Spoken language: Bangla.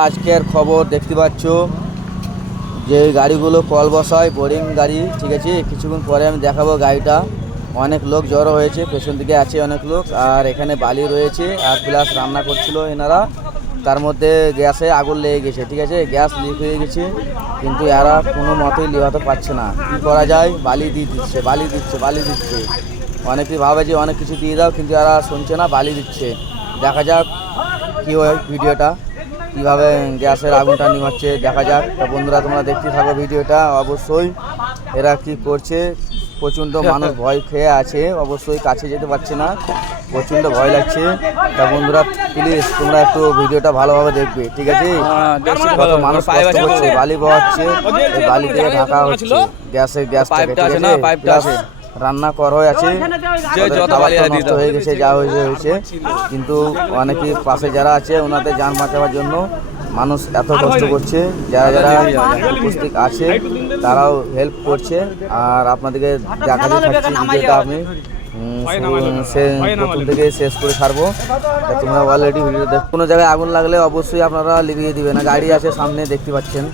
আজকের খবর দেখতে পাচ্ছ যে গাড়িগুলো কল বসায় বোরিং গাড়ি, ঠিক আছে। কিছুক্ষণ পরে আমি দেখাবো গাড়িটা। অনেক লোক জড়ো হয়েছে, পেছন দিকে আছে অনেক লোক, আর এখানে বালি রয়েছে আর প্লাস রান্না করছিল এনারা। তার মধ্যে গ্যাসে আগুন লেগে গেছে, ঠিক আছে, গ্যাস লিক হয়ে গেছে, কিন্তু এরা কোনো মতেই লিভাতে পারছে না। কী করা যায়? বালি দিচ্ছে, বালি দিচ্ছে, বালি দিচ্ছে। অনেকেই ভাবে যে অনেক কিছু দিয়ে দাও, কিন্তু এরা শুনছে না, বালি দিচ্ছে। দেখা যাক কী হয় ভিডিওটা, কীভাবে গ্যাসের আগুনটা নিভাচ্ছে দেখা যাক। তো বন্ধুরা তোমরা দেখতে থাকো ভিডিওটা অবশ্যই। এরা কি করছে, প্রচণ্ড মানুষ ভয় খেয়ে আছে, অবশ্যই কাছে যেতে পারছে না, প্রচণ্ড ভয় লাগছে। তা বন্ধুরা প্লিজ তোমরা একটু ভিডিওটা ভালোভাবে দেখবে, ঠিক আছে। কত মানুষ কষ্ট করছে, বালি বহাচ্ছে, এই বালি দিয়ে ঢাকা হচ্ছে গ্যাসটাকে, ঠিক আছে। রান্না করা আছে, নষ্ট হয়ে গেছে, যা হয়েছে, কিন্তু অনেকেই পাশে যারা আছে ওনাদের যান বাঁচাবার জন্য মানুষ এত কষ্ট করছে, যারা যারা উপস্থিত আছে তারাও হেল্প করছে। আর আপনাদেরকে দেখাতে থাকছি ভিডিওটা, আমি প্রথম থেকে শেষ করে ছাড়বো। তোমরা অলরেডি ভিডিও কোনো জায়গায় আগুন লাগলে অবশ্যই আপনারা লিভিয়ে দিবেন। গাড়ি আছে সামনে দেখতে পাচ্ছেন।